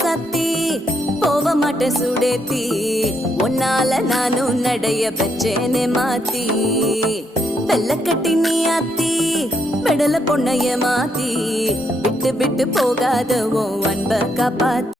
சத்தி போக மாட்டேன் சுடேத்தி உன்னால நானும் நடைய வச்சேனே மாத்தி வெள்ள கட்டி நீ ஆத்தி பெடல பொண்ணைய மாத்தி விட்டு விட்டு போகாத உன் அன்ப காப்பாத்தி